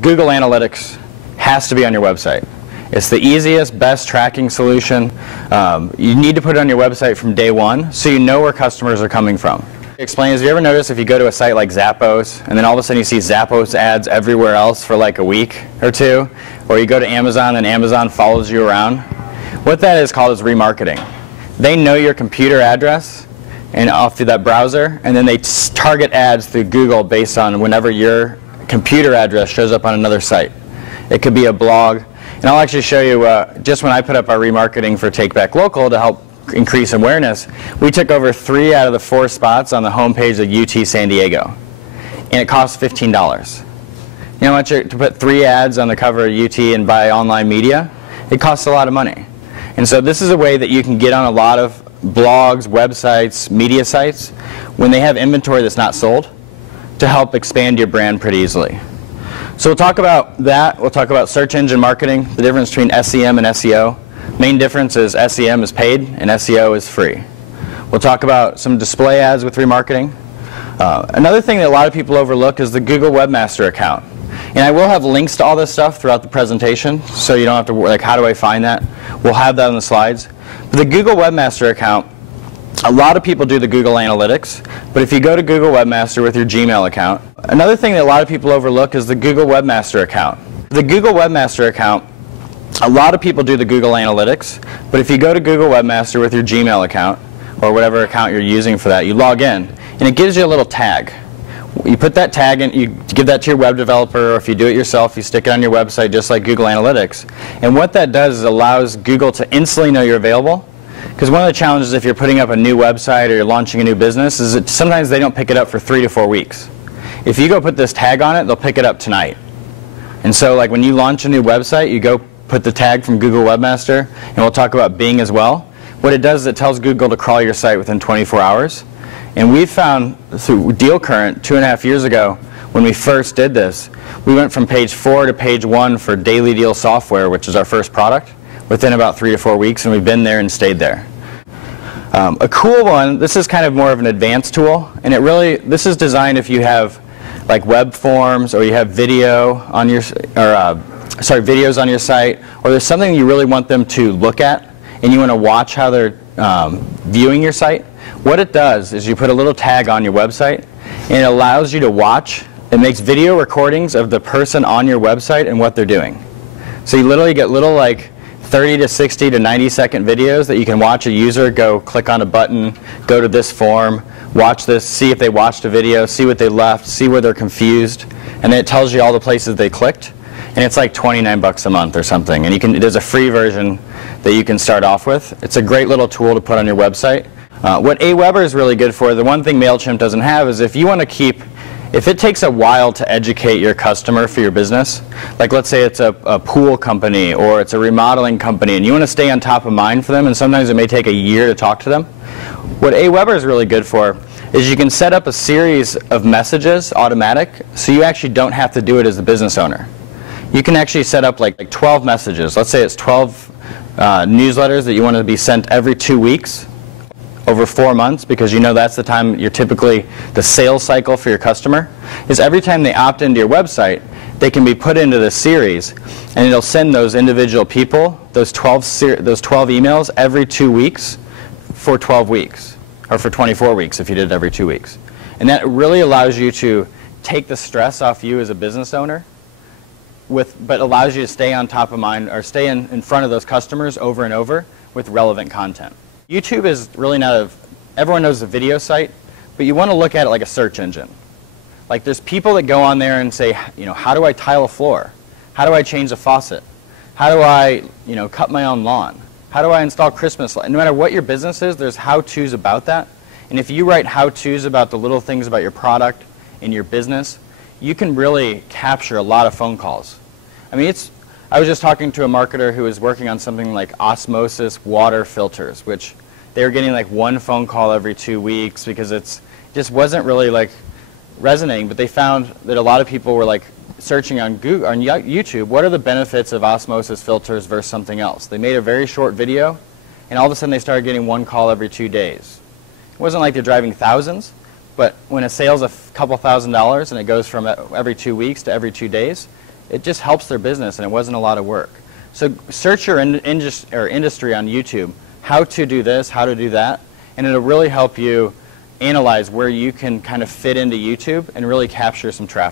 Google Analytics has to be on your website. It's the easiest, best tracking solution. You need to put it on your website from day one so you know where customers are coming from. Explain, have you ever noticed if you go to a site like Zappos and then all of a sudden you see Zappos ads everywhere else for like a week or two, or you go to Amazon and Amazon follows you around? What that is called is remarketing. They know your computer address and off through that browser, and then they target ads through Google based on whenever your computer address shows up on another site. It could be a blog. And I'll actually show you, just when I put up our remarketing for Take Back Local to help increase awareness, we took over 3 out of the 4 spots on the homepage of UT San Diego. And it costs $15. You know how much to put 3 ads on the cover of UT and buy online media? It costs a lot of money. And so this is a way that you can get on a lot of blogs, websites, media sites when they have inventory that's not sold to help expand your brand pretty easily. So we'll talk about that. We'll talk about search engine marketing, the difference between SEM and SEO. Main difference is SEM is paid and SEO is free. We'll talk about some display ads with remarketing. Another thing that a lot of people overlook is the Google Webmaster account. And I will have links to all this stuff throughout the presentation, so you don't have to worry, like, how do I find that? We'll have that on the slides. But the Google Webmaster account, a lot of people do the Google Analytics, but if you go to Google Webmaster with your Gmail account, another thing that a lot of people overlook is the Google Webmaster account. The Google Webmaster account, a lot of people do the Google Analytics, but if you go to Google Webmaster with your Gmail account, or whatever account you're using for that, you log in, and it gives you a little tag. You put that tag in, you give that to your web developer, or if you do it yourself, you stick it on your website just like Google Analytics. And what that does is allows Google to instantly know you're available. Because one of the challenges if you're putting up a new website or you're launching a new business is that sometimes they don't pick it up for 3 to 4 weeks. If you go put this tag on it, they'll pick it up tonight. And so like when you launch a new website, you go put the tag from Google Webmaster, and we'll talk about Bing as well. What it does is it tells Google to crawl your site within 24 hours. And we found through Deal Current 2.5 years ago, when we first did this, we went from page 4 to page 1 for Daily Deal software, which is our first product, within about 3 to 4 weeks, and we've been there and stayed there. A cool one, this is kind of more of an advanced tool, and this is designed if you have like web forms, or you have video on your, videos on your site, or there's something you really want them to look at, and you want to watch how they're viewing your site. What it does is you put a little tag on your website, and it allows you to watch. It makes video recordings of the person on your website and what they're doing. So you literally get little like 30 to 60 to 90-second videos that you can watch a user go click on a button, go to this form, watch this, see if they watched a video, see what they left, see where they're confused, and then it tells you all the places they clicked. And it's like 29 bucks a month or something. And there's a free version that you can start off with. It's a great little tool to put on your website. What Aweber is really good for, the one thing MailChimp doesn't have, is if you want to keep, if it takes a while to educate your customer for your business, like let's say it's a pool company or it's a remodeling company, and you want to stay on top of mind for them, and sometimes it may take a year to talk to them, what Aweber is really good for is you can set up a series of messages automatic, so you actually don't have to do it as a business owner. You can actually set up like 12 messages. Let's say it's 12 newsletters that you want to be sent every 2 weeks over 4 months, because you know that's the time you're typically the sales cycle for your customer, is every time they opt into your website, they can be put into this series, and it'll send those individual people those 12 emails every 2 weeks for 12 weeks, or for 24 weeks if you did it every 2 weeks. And that really allows you to take the stress off you as a business owner, but allows you to stay on top of mind, or stay in front of those customers over and over with relevant content. YouTube is really not everyone knows a video site, but you want to look at it like a search engine. Like there's people that go on there and say, you know, how do I tile a floor? How do I change a faucet? How do I, you know, cut my own lawn? How do I install Christmas lights? No matter what your business is, there's how-tos about that. And if you write how-tos about the little things about your product and your business, you can really capture a lot of phone calls. I mean, I was just talking to a marketer who was working on something like osmosis water filters, which they were getting like 1 phone call every 2 weeks because it just wasn't really like resonating. But they found that a lot of people were like searching on Google, on YouTube, what are the benefits of osmosis filters versus something else? They made a very short video, and all of a sudden they started getting 1 call every 2 days. It wasn't like they're driving thousands, but when a sale's a couple $1,000s and it goes from every 2 weeks to every 2 days, it just helps their business, and it wasn't a lot of work. So search your industry on YouTube, how to do this, how to do that, and it'll really help you analyze where you can kind of fit into YouTube and really capture some traffic.